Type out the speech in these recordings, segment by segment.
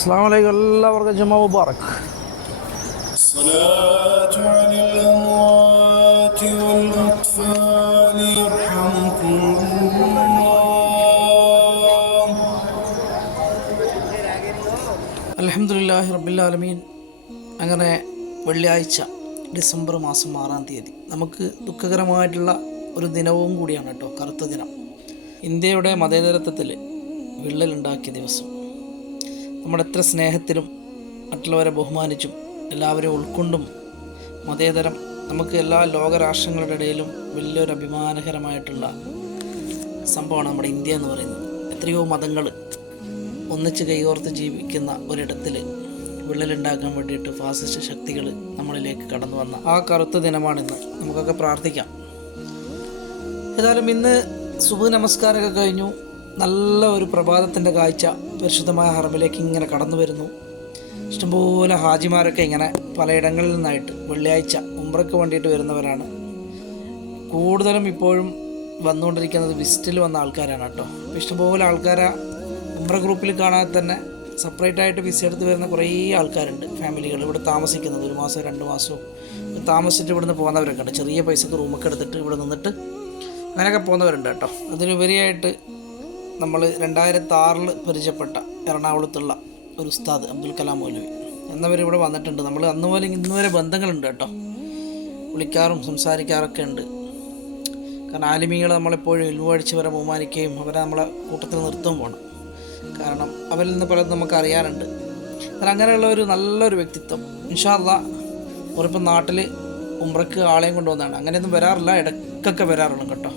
അസ്സലാമു അലൈക്കും, എല്ലാവർക്കും ജുമാ മുബാറക്. الصلاة على الأموات والأطفال يرحمكم الله. അൽഹംദുലില്ലാഹി റബ്ബിൽ ആലമീൻ. അങ്ങനെ വെള്ളിയാഴ്ച ഡിസംബർ മാസം 6-ാം തീയതി നമുക്ക് ദുഃഖകരമായിട്ടുള്ള ഒരു ദിനവും കൂടിയാണ് കേട്ടോ, കറുത്ത ദിനം. ഇന്ത്യയുടെ മതേതരത്വത്തിൽ വിള്ളലുണ്ടാക്കിയ ദിവസം. നമ്മുടെ എത്ര സ്നേഹത്തിലും മറ്റുള്ളവരെ ബഹുമാനിച്ചും എല്ലാവരെയും ഉൾക്കൊണ്ടും മതേതരം നമുക്ക് എല്ലാ ലോകരാഷ്ട്രങ്ങളുടെ ഇടയിലും വലിയൊരു അഭിമാനകരമായിട്ടുള്ള സംഭവമാണ് നമ്മുടെ ഇന്ത്യ എന്ന് പറയുന്നത്. എത്രയോ മതങ്ങൾ ഒന്നിച്ച് കൈകോർത്ത് ജീവിക്കുന്ന ഒരിടത്തിൽ വിള്ളലുണ്ടാക്കാൻ വേണ്ടിയിട്ട് ഫാസിസ്റ്റ് ശക്തികൾ നമ്മളിലേക്ക് കടന്നു വന്ന ആ കറുത്ത ദിനമാണിന്ന്. നമുക്കൊക്കെ പ്രാർത്ഥിക്കാം. ഏതായാലും ഇന്ന് സുബഹ് നമസ്കാരമൊക്കെ കഴിഞ്ഞു. നല്ല ഒരു പ്രഭാതത്തിൻ്റെ കാഴ്ച പരിശുദ്ധമായ ഹറമിലേക്ക് ഇങ്ങനെ കടന്നു വരുന്നു. ഇഷ്ടംപോലെ ഹാജിമാരൊക്കെ ഇങ്ങനെ പലയിടങ്ങളിൽ നിന്നായിട്ട് വെള്ളിയാഴ്ച ഉംറയ്ക്ക് വേണ്ടിയിട്ട് വരുന്നവരാണ്. കൂടുതലും ഇപ്പോഴും വന്നുകൊണ്ടിരിക്കുന്നത് വിസിറ്റിൽ വന്ന ആൾക്കാരാണ് കേട്ടോ. ഇഷ്ടംപോലെ ആൾക്കാരെ ഉംറ ഗ്രൂപ്പിൽ കാണാൻ തന്നെ സെപ്പറേറ്റായിട്ട് വിസ എടുത്ത് വരുന്ന കുറേ ആൾക്കാരുണ്ട്. ഫാമിലികൾ ഇവിടെ താമസിക്കുന്നത് 1 മാസം 2 മാസവും താമസിച്ചിട്ട് ഇവിടുന്ന് പോകുന്നവരൊക്കെ ഉണ്ട്. ചെറിയ പൈസക്ക് റൂമൊക്കെ എടുത്തിട്ട് ഇവിടെ നിന്നിട്ട് അങ്ങനെയൊക്കെ പോകുന്നവരുണ്ട് കേട്ടോ. അതിലുപരിയായിട്ട് നമ്മൾ 2006 പരിചയപ്പെട്ട എറണാകുളത്തുള്ള ഒരു ഉസ്താദ് അബ്ദുൽ കലാം മൗലവി എന്നവരിവിടെ വന്നിട്ടുണ്ട്. നമ്മൾ അന്ന് പോലെ ഇന്ന് വരെ ബന്ധങ്ങളുണ്ട് കേട്ടോ, വിളിക്കാറും സംസാരിക്കാറൊക്കെ ഉണ്ട്. കാരണം ആലിമീങ്ങൾ നമ്മളെപ്പോഴും ഇൽവഴിച്ചവരെ ബഹുമാനിക്കുകയും അവരെ നമ്മളെ കൂട്ടത്തിൽ നിർത്തുകയും പോകണം. കാരണം അവരിൽ നിന്ന് പലതും നമുക്ക് അറിയാനുണ്ട്. എന്നാൽ അങ്ങനെയുള്ള ഒരു നല്ലൊരു വ്യക്തിത്വം ഇൻഷാ അല്ലാഹ് ഒരിപ്പം നാട്ടിൽ ഉംറയ്ക്ക് ആളെയും കൊണ്ടുവന്നതാണ്. അങ്ങനെയൊന്നും വരാറില്ല, ഇടയ്ക്കൊക്കെ വരാറുള്ളൂ കേട്ടോ.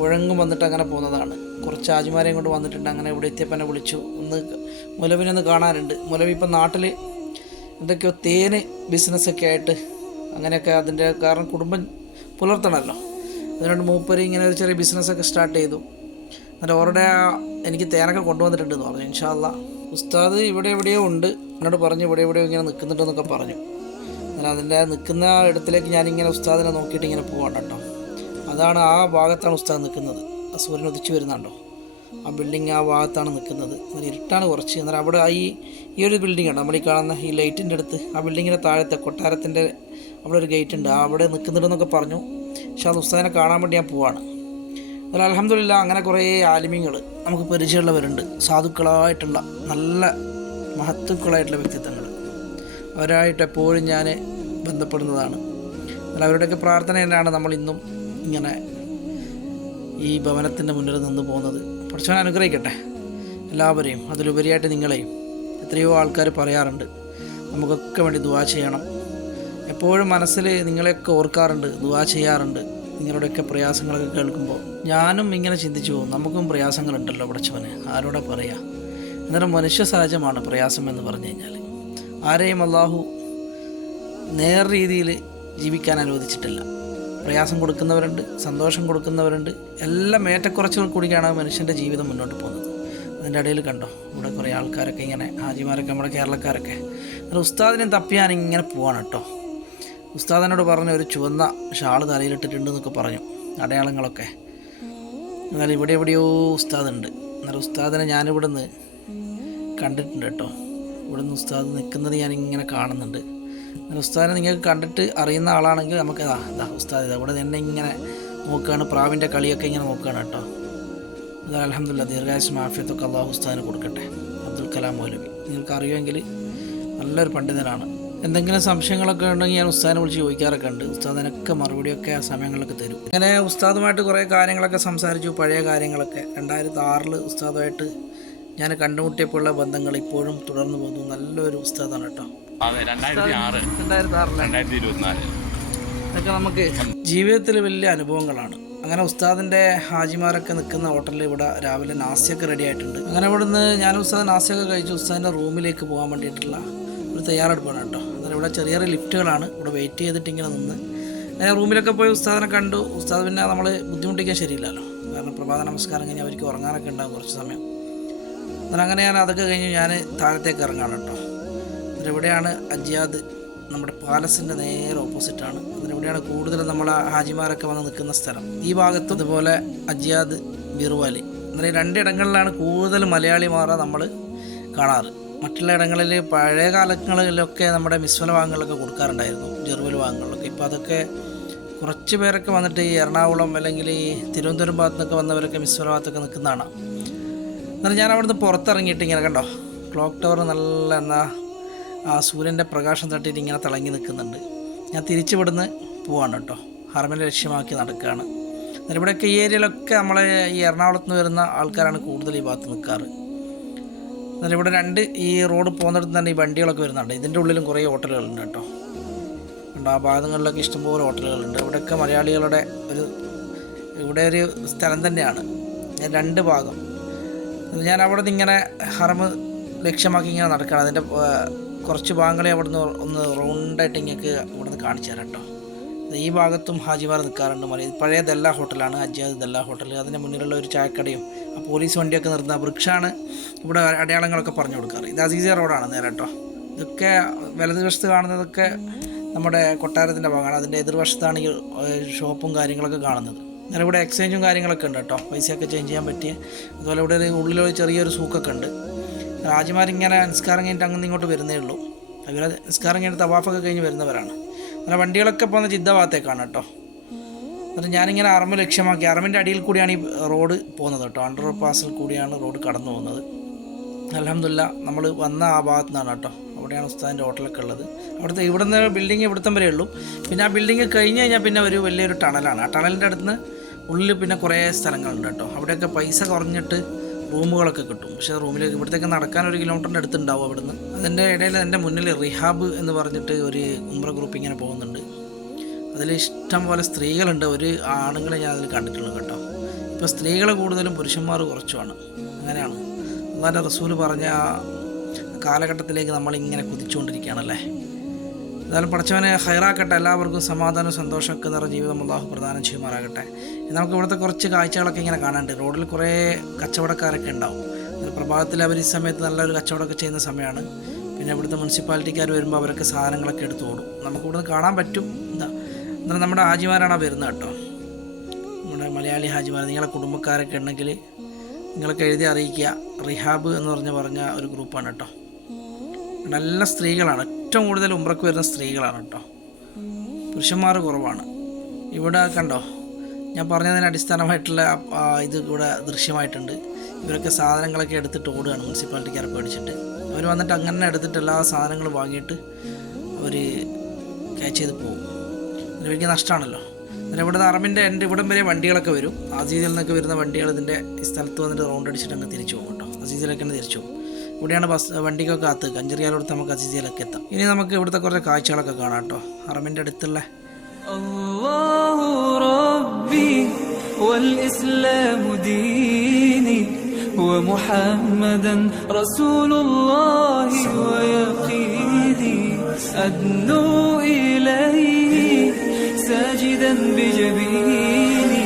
മുഴങ്ങും വന്നിട്ട് അങ്ങനെ പോകുന്നതാണ്. കുറച്ച് ഹാജിമാരെയും കൊണ്ട് വന്നിട്ടുണ്ട്. അങ്ങനെ ഇവിടെ എത്തിയപ്പോൾ എന്നെ വിളിച്ചു, ഒന്ന് മുലവിനൊന്ന് കാണാനുണ്ട്. മുലവി ഇപ്പം നാട്ടിൽ എന്തൊക്കെയോ തേന് ബിസിനസ്സൊക്കെ ആയിട്ട് അങ്ങനെയൊക്കെ അതിൻ്റെ കാരണം കുടുംബം പുലർത്തണമല്ലോ. അതുകൊണ്ട് മൂപ്പര് ഇങ്ങനെ ഒരു ചെറിയ ബിസിനസ്സൊക്കെ സ്റ്റാർട്ട് ചെയ്തു. എന്നിട്ട് അവരുടെ എനിക്ക് തേനൊക്കെ കൊണ്ടുവന്നിട്ടുണ്ടെന്ന് പറഞ്ഞു. ഇൻഷാ അല്ലാഹ് ഉസ്താദ് ഇവിടെ എവിടെയോ ഉണ്ട്, എന്നോട് പറഞ്ഞു ഇവിടെ എവിടെയോ ഇങ്ങനെ നിൽക്കുന്നുണ്ടെന്നൊക്കെ പറഞ്ഞു. എന്നാൽ അതിൻ്റെ നിൽക്കുന്ന ഇടത്തിലേക്ക് ഞാനിങ്ങനെ ഉസ്താദിനെ നോക്കിയിട്ട് ഇങ്ങനെ പോകാൻ കേട്ടോ. അതാണ് ആ ഭാഗത്താണ് ഉസ്താദ് നിൽക്കുന്നത്. ആ സൂര്യൻ ഉദിച്ചു വരുന്നുണ്ടോ, ആ ബിൽഡിങ് ആ ഭാഗത്താണ് നിൽക്കുന്നത്. എന്നാൽ ഇരുട്ടാണ് കുറച്ച്. എന്നാൽ അവിടെ ഈ ഒരു ബിൽഡിംഗ് ഉണ്ട്, നമ്മൾ ഈ കാണുന്ന ഈ ലൈറ്റിൻ്റെ അടുത്ത്, ആ ബിൽഡിങ്ങിൻ്റെ താഴത്തെ കൊട്ടാരത്തിൻ്റെ അവിടെ ഒരു ഗേറ്റ് ഉണ്ട്, അവിടെ നിൽക്കുന്നുണ്ടെന്നൊക്കെ പറഞ്ഞു. പക്ഷേ അത് ഉസ്താദിനെ കാണാൻ വേണ്ടി ഞാൻ പോവാണ്. എന്നാൽ അൽഹംദുലില്ലാ അങ്ങനെ കുറേ ആലിമീങ്ങൾ നമുക്ക് പരിചയമുള്ളവരുണ്ട്. സാധുക്കളായിട്ടുള്ള നല്ല മഹത്തുക്കളായിട്ടുള്ള വ്യക്തിത്വങ്ങൾ, അവരായിട്ട് എപ്പോഴും ഞാൻ ബന്ധപ്പെടുന്നതാണ്. എന്നാൽ അവരുടെയൊക്കെ പ്രാർത്ഥന തന്നെയാണ് നമ്മൾ ഇന്നും ഇങ്ങനെ ഈ ഭവനത്തിൻ്റെ മുന്നിൽ നിന്ന് പോകുന്നത്. പഠിച്ചവൻ അനുഗ്രഹിക്കട്ടെ എല്ലാവരെയും, അതിലുപരിയായിട്ട് നിങ്ങളെയും. എത്രയോ ആൾക്കാർ പറയാറുണ്ട് നമുക്കൊക്കെ വേണ്ടി ദുആ ചെയ്യണം. എപ്പോഴും മനസ്സിൽ നിങ്ങളെയൊക്കെ ഓർക്കാറുണ്ട്, ദുആ ചെയ്യാറുണ്ട്. നിങ്ങളുടെയൊക്കെ പ്രയാസങ്ങളൊക്കെ കേൾക്കുമ്പോൾ ഞാനും ഇങ്ങനെ ചിന്തിച്ചു പോകും, നമുക്കും പ്രയാസങ്ങളുണ്ടല്ലോ പഠിച്ചവന്, ആരോടെ പറയാ. അന്നേരം മനുഷ്യ സഹജമാണ് പ്രയാസം എന്ന് പറഞ്ഞു കഴിഞ്ഞാൽ. ആരെയും അള്ളാഹു നേർ രീതിയിൽ ജീവിക്കാൻ അനുവദിച്ചിട്ടില്ല. പ്രയാസം കൊടുക്കുന്നവരുണ്ട്, സന്തോഷം കൊടുക്കുന്നവരുണ്ട്. എല്ലാം ഏറ്റക്കുറച്ചുകൾ കൂടിയാണ് മനുഷ്യൻ്റെ ജീവിതം മുന്നോട്ട് പോകുന്നത്. അതിൻ്റെ ഇടയിൽ കണ്ടോ ഇവിടെ കുറേ ആൾക്കാരൊക്കെ ഇങ്ങനെ ഹാജിമാരൊക്കെ, നമ്മുടെ കേരളക്കാരൊക്കെ. എന്നാൽ ഉസ്താദിനെ തപ്പിയാൻ ഇങ്ങനെ പോവാണ് കേട്ടോ. ഉസ്താദിനോട് പറഞ്ഞ ഒരു ചുവന്ന ഷാള് തലയിലിട്ടിട്ടുണ്ടെന്നൊക്കെ പറഞ്ഞു, അടയാളങ്ങളൊക്കെ. എന്നാൽ ഇവിടെ എവിടെയോ ഉസ്താദുണ്ട്. എന്നാൽ ഉസ്താദിനെ ഞാനിവിടെ നിന്ന് കണ്ടിട്ടുണ്ട് കേട്ടോ. ഇവിടെ നിന്ന് ഉസ്താദ് നിൽക്കുന്നത് ഞാനിങ്ങനെ കാണുന്നുണ്ട്. ഉസ്താദിനെ നിങ്ങൾക്ക് കണ്ടിട്ട് അറിയുന്ന ആളാണെങ്കിൽ നമുക്ക് ഉസ്താദ് ഇവിടെ തന്നെ ഇങ്ങനെ നോക്കുകയാണ്, പ്രാവിൻ്റെ കളിയൊക്കെ ഇങ്ങനെ നോക്കുകയാണ് കേട്ടോ. അത് അൽഹംദുലില്ലാ ദീർഘായുസ്സും ആഫിയത്തൊക്കെ അള്ളാഹു ഉസ്താദിനെ കൊടുക്കട്ടെ. അബ്ദുൽ കലാം മൗലവി നിങ്ങൾക്ക് അറിയുമെങ്കിൽ നല്ലൊരു പണ്ഡിതനാണ്. എന്തെങ്കിലും സംശയങ്ങളൊക്കെ ഉണ്ടെങ്കിൽ ഞാൻ ഉസ്താദിനെ വിളിച്ച് ചോദിക്കാറൊക്കെ ഉണ്ട്. ഉസ്താദിനൊക്കെ മറുപടിയൊക്കെ ആ സമയങ്ങളിലൊക്കെ തരും. അങ്ങനെ ഉസ്താദുമായിട്ട് കുറേ കാര്യങ്ങളൊക്കെ സംസാരിച്ചു, പഴയ കാര്യങ്ങളൊക്കെ. 2006 ഉസ്താദുമായിട്ട് ഞാൻ കണ്ടുമുട്ടിയപ്പോഴുള്ള ബന്ധങ്ങൾ ഇപ്പോഴും തുടർന്നു പോകുന്നു. നല്ലൊരു ഉസ്താദാണ് കേട്ടോ. അതെ 2024 ഇതൊക്കെ നമുക്ക് ജീവിതത്തിൽ വലിയ അനുഭവങ്ങളാണ്. അങ്ങനെ ഉസ്താദിൻ്റെ ഹാജിമാരൊക്കെ നിൽക്കുന്ന ഹോട്ടലിൽ ഇവിടെ രാവിലെ നാസ്തിയൊക്കെ റെഡി ആയിട്ടുണ്ട്. അങ്ങനെ ഇവിടുന്ന് ഞാൻ ഉസ്താദ് നാസ്തിയൊക്കെ കഴിച്ച് ഉസ്താദിൻ്റെ റൂമിലേക്ക് പോകാൻ വേണ്ടിയിട്ടുള്ള ഒരു തയ്യാറെടുപ്പാണ് കേട്ടോ. എന്നാൽ ഇവിടെ ചെറിയ ചെറിയ ലിഫ്റ്റുകളാണ്, ഇവിടെ വെയിറ്റ് ചെയ്തിട്ട് ഇങ്ങനെ നിന്ന് ഞാൻ റൂമിലൊക്കെ പോയി ഉസ്താദിനെ കണ്ടു. ഉസ്താദ് പിന്നെ നമ്മൾ ബുദ്ധിമുട്ടിക്കാൻ ശരിയില്ലല്ലോ, കാരണം പ്രഭാത നമസ്കാരം കഴിഞ്ഞ് അവർക്ക് ഉറങ്ങാനൊക്കെ ഉണ്ടാകും കുറച്ച് സമയം. എന്നാൽ അങ്ങനെ ഞാൻ അതൊക്കെ കഴിഞ്ഞ് ഞാൻ താഴത്തേക്ക് ഇറങ്ങാണ് കേട്ടോ. അതിലെവിടെയാണ് അജിയാദ്, നമ്മുടെ പാലസിൻ്റെ നേരെ ഓപ്പോസിറ്റാണ്. അതിലെവിടെയാണ് കൂടുതലും നമ്മളെ ഹാജിമാരൊക്കെ വന്ന് നിൽക്കുന്ന സ്ഥലം. ഈ ഭാഗത്തും അതുപോലെ അജിയാദ് ബിർവാലി, അങ്ങനെ 2 ഇടങ്ങളിലാണ് കൂടുതൽ മലയാളിമാരെ നമ്മൾ കാണാറ്. മറ്റുള്ള ഇടങ്ങളിൽ പഴയ കാലങ്ങളിലൊക്കെ നമ്മുടെ മിസ്വല ഭാഗങ്ങളിലൊക്കെ കൊടുക്കാറുണ്ടായിരുന്നു, ജെറുവൽ ഭാഗങ്ങളിലൊക്കെ. ഇപ്പോൾ അതൊക്കെ കുറച്ച് പേരൊക്കെ വന്നിട്ട് ഈ എറണാകുളം അല്ലെങ്കിൽ ഈ തിരുവനന്തപുരം ഭാഗത്തു നിന്നൊക്കെ വന്നവരൊക്കെ മിസ്വല ഭാഗത്തൊക്കെ നിൽക്കുന്നതാണ്. എന്നാൽ ഞാൻ അവിടുന്ന് പുറത്തിറങ്ങിയിട്ട് ഇങ്ങനെ കണ്ടോ, ക്ലോക്ക് ടവർ നല്ല ആ സൂര്യൻ്റെ പ്രകാശം തട്ടിയിട്ട് ഇങ്ങനെ തിളങ്ങി നിൽക്കുന്നുണ്ട്. ഞാൻ തിരിച്ച് ഇവിടുന്ന് പോവാണ് കേട്ടോ, ഹറമിനെ ലക്ഷ്യമാക്കി നടക്കുകയാണ്. എന്നാൽ ഇവിടെയൊക്കെ ഈ ഏരിയയിലൊക്കെ നമ്മളെ ഈ എറണാകുളത്ത് നിന്ന് വരുന്ന ആൾക്കാരാണ് കൂടുതൽ ഈ ഭാഗത്ത് നിൽക്കാറ്. എന്നാൽ ഇവിടെ ഈ റോഡ് പോകുന്നിടത്ത് തന്നെ ഈ വണ്ടികളൊക്കെ വരുന്നുണ്ട്. ഇതിൻ്റെ ഉള്ളിലും കുറേ ഹോട്ടലുകളുണ്ട് കേട്ടോ. ആ ഭാഗങ്ങളിലൊക്കെ ഇഷ്ടംപോലെ ഹോട്ടലുകളുണ്ട്. ഇവിടെയൊക്കെ മലയാളികളുടെ ഇവിടെ ഒരു സ്ഥലം തന്നെയാണ്. 2 ഭാഗം. ഞാൻ അവിടെ നിന്ന് ഇങ്ങനെ ഹറം ലക്ഷ്യമാക്കി ഇങ്ങനെ നടക്കുകയാണ്. അതിൻ്റെ കുറച്ച് ഭാഗങ്ങളെ അവിടെ നിന്ന് ഒന്ന് റൗണ്ടായിട്ട് ഇങ്ങേക്ക് ഇവിടെ നിന്ന് കാണിച്ചു തരാം കേട്ടോ. ഈ ഭാഗത്തും ഹാജിമാർ നിൽക്കാറുണ്ട്. പഴയ ദല്ല ഹോട്ടലാണ്, അജ്ജാദ് ദല്ല ഹോട്ടൽ. അതിന് മുന്നിലുള്ള ഒരു ചായക്കടയും ആ പോലീസ് വണ്ടിയൊക്കെ നിർത്തുന്ന വൃക്ഷമാണ് ഇവിടെ അടയാളങ്ങളൊക്കെ പറഞ്ഞു കൊടുക്കാറ്. ഇത് അസീസിയ റോഡാണ് നേരെ കേട്ടോ. ഇതൊക്കെ വലതുവശത്ത് കാണുന്നതൊക്കെ നമ്മുടെ കൊട്ടാരത്തിൻ്റെ ഭാഗമാണ്. അതിൻ്റെ എതിർവശത്താണ് ഈ ഷോപ്പും കാര്യങ്ങളൊക്കെ കാണുന്നത്. എന്നാൽ ഇവിടെ എക്സ്ചേഞ്ചും കാര്യങ്ങളൊക്കെ ഉണ്ട് കേട്ടോ, പൈസയൊക്കെ ചേഞ്ച് ചെയ്യാൻ പറ്റിയ. അതുപോലെ ഇവിടെ ഉള്ളിലൊരു ചെറിയൊരു സൂക്കൊക്കെ ഉണ്ട്. ഹാജിമാരിങ്ങനെ നിസ്കാരം കഴിഞ്ഞിട്ട് അങ്ങനെ ഇങ്ങോട്ട് വരുന്നേ ഉള്ളൂ. അവർ നിസ്കാരം കഴിഞ്ഞിട്ട് തവാഫൊക്കെ കഴിഞ്ഞ് വരുന്നവരാണ്. അങ്ങനെ വണ്ടികളൊക്കെ പോകുന്ന ജിദ്ദ ഭാഗത്തേക്കാണ് കേട്ടോ. എന്നിട്ട് ഞാനിങ്ങനെ അറമ് ലക്ഷ്യമാക്കി, അറമിൻ്റെ അടിയിൽ കൂടിയാണ് ഈ റോഡ് പോകുന്നത് കേട്ടോ. അണ്ടർ പാസിൽ കൂടിയാണ് റോഡ് കടന്നു പോകുന്നത്. അൽഹംദുലില്ലാ നമ്മൾ വന്ന ആ ഭാഗത്തു നിന്നാണ് കേട്ടോ. അവിടെയാണ് ഉസ്താദിൻ്റെ ഹോട്ടലൊക്കെ ഉള്ളത്. ഇവിടുന്ന് ബിൽഡിങ് ഇവിടുത്തെ വരെ ഉള്ളൂ. പിന്നെ ആ ബിൽഡിങ് കഴിഞ്ഞ് കഴിഞ്ഞാൽ പിന്നെ ഒരു വലിയൊരു ടണലാണ്. ആ ടണലിൻ്റെ അടുത്ത് നിന്ന് ഉള്ളിൽ പിന്നെ കുറേ സ്ഥലങ്ങളുണ്ട് കേട്ടോ. അവിടെയൊക്കെ പൈസ കുറഞ്ഞിട്ട് റൂമുകളൊക്കെ കിട്ടും. പക്ഷേ റൂമിലേക്ക് ഇവിടത്തേക്ക് നടക്കാൻ 1 കിലോമീറ്ററിൻ്റെ അടുത്തുണ്ടാവും അവിടുന്ന്. അതിൻ്റെ ഇടയിൽ എൻ്റെ മുന്നിൽ റിഹാബ് എന്ന് പറഞ്ഞിട്ട് ഒരു ഉംറ ഗ്രൂപ്പ് ഇങ്ങനെ പോകുന്നുണ്ട്. അതിൽ ഇഷ്ടം പോലെ സ്ത്രീകളുണ്ട്. ഒരു ആണുങ്ങളെ ഞാൻ അതിൽ കണ്ടിട്ടുള്ളൂ കേട്ടോ. ഇപ്പോൾ സ്ത്രീകൾ കൂടുതലും പുരുഷന്മാർ കുറച്ചുമാണ്. അങ്ങനെയാണ് അല്ലാഹുവിൻ്റെ റസൂൽ പറഞ്ഞ ആ കാലഘട്ടത്തിലേക്ക് നമ്മളിങ്ങനെ കുതിച്ചുകൊണ്ടിരിക്കുകയാണല്ലേ. എന്തായാലും പഠിച്ചവനെ ഹൈറാക്കട്ടെ. എല്ലാവർക്കും സമാധാനവും സന്തോഷമൊക്കെ നിറഞ്ഞ ജീവിതം അല്ലാഹു പ്രദാനം ചെയ്യുമാറാകട്ടെ. നമുക്ക് ഇവിടുത്തെ കുറച്ച് കാഴ്ചകളൊക്കെ ഇങ്ങനെ കാണാനുണ്ട്. റോഡിൽ കുറേ കച്ചവടക്കാരൊക്കെ ഉണ്ടാവും. പ്രഭാതത്തിൽ അവർ ഈ സമയത്ത് നല്ലൊരു കച്ചവടമൊക്കെ ചെയ്യുന്ന സമയമാണ്. പിന്നെ ഇവിടുത്തെ മുനിസിപ്പാലിറ്റിക്കാർ വരുമ്പോൾ അവരൊക്കെ സാധനങ്ങളൊക്കെ എടുത്ത് ഓടും. നമുക്കിവിടുന്ന് കാണാൻ പറ്റും. എന്നാൽ നമ്മുടെ ഹാജിമാരാണ് വരുന്നത് കേട്ടോ. നമ്മുടെ മലയാളി ഹാജിമാർ. നിങ്ങളെ കുടുംബക്കാരൊക്കെ ഉണ്ടെങ്കിൽ നിങ്ങളൊക്കെ എഴുതി അറിയിക്കുക. റിഹാബ് എന്ന് പറഞ്ഞ ഒരു ഗ്രൂപ്പാണ് കേട്ടോ. നല്ല സ്ത്രീകളാണ്. ഏറ്റവും കൂടുതൽ ഉംറക്ക് വരുന്ന സ്ത്രീകളാണ് കേട്ടോ. പുരുഷന്മാർ കുറവാണ്. ഇവിടെ കണ്ടോ, ഞാൻ പറഞ്ഞതിന് അടിസ്ഥാനമായിട്ടുള്ള ഇത് ഇവിടെ ദൃശ്യമായിട്ടുണ്ട്. ഇവരൊക്കെ സാധനങ്ങളൊക്കെ എടുത്തിട്ട് ഓടുകയാണ്, മുനിസിപ്പാലിറ്റിക്കാരെ പേടിച്ചിട്ട്. അവർ വന്നിട്ട് അങ്ങനെ എടുത്തിട്ട് എല്ലാ സാധനങ്ങളും വാങ്ങിയിട്ട് അവർ ക്യാച്ച് ചെയ്ത് പോകും. എനിക്ക് നഷ്ടമാണല്ലോ. പിന്നെ ഇവിടുന്ന് അറമിൻ്റെ ഇവിടം വരെ വണ്ടികളൊക്കെ വരും. അസീസിൽ നിന്നൊക്കെ വരുന്ന വണ്ടികൾ ഇതിൻ്റെ ഈ സ്ഥലത്ത് വന്നിട്ട് റൗണ്ട് അടിച്ചിട്ട് അങ്ങ് തിരിച്ചു പോകും കേട്ടോ. അസീസിലൊക്കെ തന്നെ തിരിച്ചു പോകും. ഇവിടെയാണ് വണ്ടിക്കൊക്കെ കാത്ത് കഞ്ചറിയാലോടത്ത് നമുക്ക് അസീസിയിലൊക്കെ എത്താം. ഇനി നമുക്ക് ഇവിടുത്തെ കുറച്ച് കാഴ്ചകളൊക്കെ കാണാം കേട്ടോ. അറമിൻ്റെ അടുത്തുള്ള അല്ലാഹു റബ്ബി വൽ ഇസ്ലാമു ദീനി വമുഹമ്മദൻ റസൂലുള്ളാഹി വയഖീനി അദ്നു ഇലൈഹി സാജിദൻ ബിജബീനി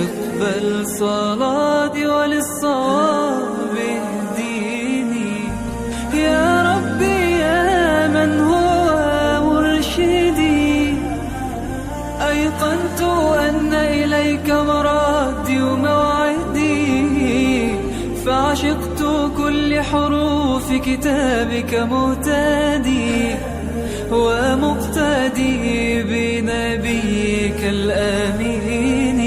ഇഖ്ബൽ സ്വലാത്തി വലിസ്സലാം ബിദ്ദീനി യാ റബ്ബി യാ മൻ ഹുവ മുർഷിദി أيقنت أن إليك مرادي وموعدي فعشقت كل حروف كتابك مهتدي ومقتدي بنبيك الآمين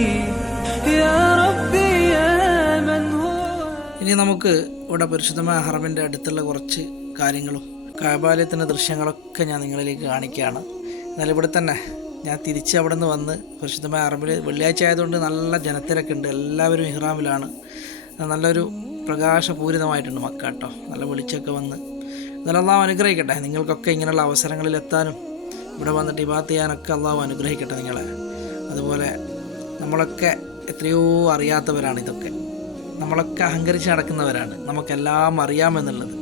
يا ربي يا من هو. ഇനി നമുക്ക് ഇവിടെ പരിശുദ്ധമായ ഹറമിൻ്റെ അടുത്തുള്ള കുറച്ച് കാര്യങ്ങളും കഅബാലയത്തിൻ്റെ ദൃശ്യങ്ങളൊക്കെ ഞാൻ നിങ്ങളിലേക്ക് കാണിക്കുകയാണ്. എന്നാൽ ഇവിടെ തന്നെ ഞാൻ തിരിച്ച് അവിടെ നിന്ന് വന്ന് പരിശുദ്ധമായ ഹറമിൽ വെള്ളിയാഴ്ച ആയതുകൊണ്ട് നല്ല ജനത്തിരക്ക് ഉണ്ട്. എല്ലാവരും ഇഹ്റാമിലാണ്. നല്ലൊരു പ്രകാശപൂരിതമായിട്ടുണ്ട് മക്ക കേട്ടോ. നല്ല വെളിച്ചമൊക്കെ വന്ന് എന്നാലും അള്ളാഹു അനുഗ്രഹിക്കട്ടെ. നിങ്ങൾക്കൊക്കെ ഇങ്ങനെയുള്ള അവസരങ്ങളിൽ എത്താനും ഇവിടെ വന്നിട്ട് ഇബാദത്ത് ചെയ്യാനൊക്കെ അള്ളാഹു അനുഗ്രഹിക്കട്ടെ നിങ്ങളെ. അതുപോലെ നമ്മളൊക്കെ എത്രയോ അറിയാത്തവരാണ്. ഇതൊക്കെ നമ്മളൊക്കെ അഹങ്കരിച്ച് നടക്കുന്നവരാണ്. നമുക്കെല്ലാം അറിയാമെന്നുള്ളത്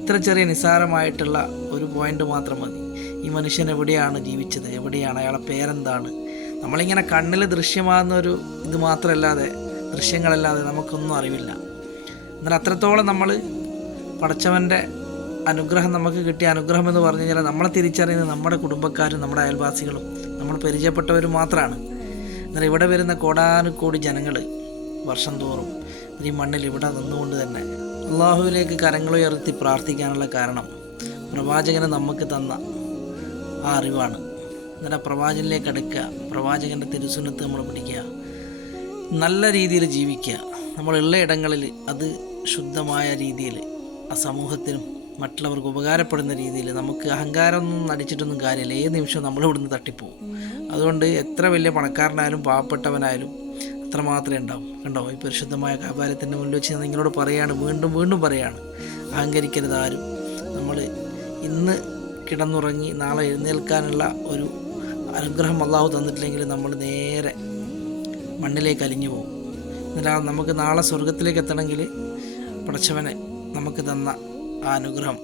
ഇത്ര ചെറിയ നിസ്സാരമായിട്ടുള്ള ഒരു പോയിൻ്റ് മാത്രം മതി. ഈ മനുഷ്യൻ എവിടെയാണ് ജീവിച്ചത്, എവിടെയാണ്, അയാളെ പേരെന്താണ്, നമ്മളിങ്ങനെ കണ്ണിൽ ദൃശ്യമാകുന്നൊരു ഇത് മാത്രമല്ലാതെ, ദൃശ്യങ്ങളല്ലാതെ നമുക്കൊന്നും അറിവില്ല. എന്നാൽ അത്രത്തോളം നമ്മൾ പടച്ചവൻ്റെ അനുഗ്രഹം നമുക്ക് കിട്ടിയ അനുഗ്രഹം എന്ന് പറഞ്ഞു കഴിഞ്ഞാൽ നമ്മളെ തിരിച്ചറിയുന്നത് നമ്മുടെ കുടുംബക്കാരും നമ്മുടെ അയൽവാസികളും നമ്മൾ പരിചയപ്പെട്ടവരും മാത്രമാണ്. എന്നാൽ ഇവിടെ വരുന്ന കോടാനുകോടി ജനങ്ങൾ വർഷം തോറും ഈ മണ്ണിൽ ഇവിടെ നിന്നുകൊണ്ട് തന്നെ അള്ളാഹുവിലേക്ക് കരങ്ങളുയർത്തി പ്രാർത്ഥിക്കാനുള്ള കാരണം പ്രവാചകനെ നമുക്ക് തന്ന ആ അറിവാണ്. എന്നിട്ട് ആ പ്രവാചകനിലേക്ക് അടുക്കുക, പ്രവാചകൻ്റെ തിരുസുന്നത്ത് നമ്മൾ പിടിക്കുക, നല്ല രീതിയിൽ ജീവിക്കുക. നമ്മളുള്ള ഇടങ്ങളിൽ അത് ശുദ്ധമായ രീതിയിൽ ആ സമൂഹത്തിനും മറ്റുള്ളവർക്ക് ഉപകാരപ്പെടുന്ന രീതിയിൽ. നമുക്ക് അഹങ്കാരമൊന്നും നടിച്ചിട്ടൊന്നും കാര്യമില്ല, ഏത് നിമിഷവും നമ്മളിവിടുന്ന് തട്ടിപ്പോവും. അതുകൊണ്ട് എത്ര വലിയ പണക്കാരനായാലും പാവപ്പെട്ടവനായാലും അത്രമാത്രമേ ഉണ്ടാവും. കണ്ടോ, ഈ പരിശുദ്ധമായ വ്യാപാരത്തിൻ്റെ മുന്നിൽ വെച്ച് ഞാൻ നിങ്ങളോട് പറയുകയാണ്, വീണ്ടും വീണ്ടും പറയുകയാണ്, അഹങ്കരിക്കരുത് ആരും. നമ്മൾ ഇന്ന് കിടന്നുറങ്ങി നാളെ എഴുന്നേൽക്കാനുള്ള ഒരു അനുഗ്രഹം അള്ളാഹു തന്നിട്ടില്ലെങ്കിൽ നമ്മൾ നേരെ മണ്ണിലേക്ക് അലിഞ്ഞു പോകും. എന്നിട്ട് നമുക്ക് നാളെ സ്വർഗത്തിലേക്ക് എത്തണമെങ്കിൽ പടച്ചവനെ നമുക്ക് തന്ന ആ അനുഗ്രഹം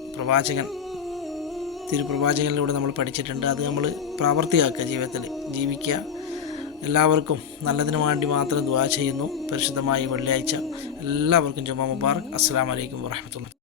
തിരുപ്രവാചകനിലൂടെ നമ്മൾ പഠിച്ചിട്ടുണ്ട്. അത് നമ്മൾ പ്രാവർത്തികമാക്കുക, ജീവിതത്തിൽ ജീവിക്കുക. എല്ലാവർക്കും നല്ലതിനു വേണ്ടി മാത്രം ദുആ ചെയ്യുന്നു. പരിശുദ്ധമായ വെള്ളിയാഴ്ച എല്ലാവർക്കും ജുമാ മുബാറക്. അസ്സലാമു അലൈക്കും വറഹ്മത്തുള്ളാഹി.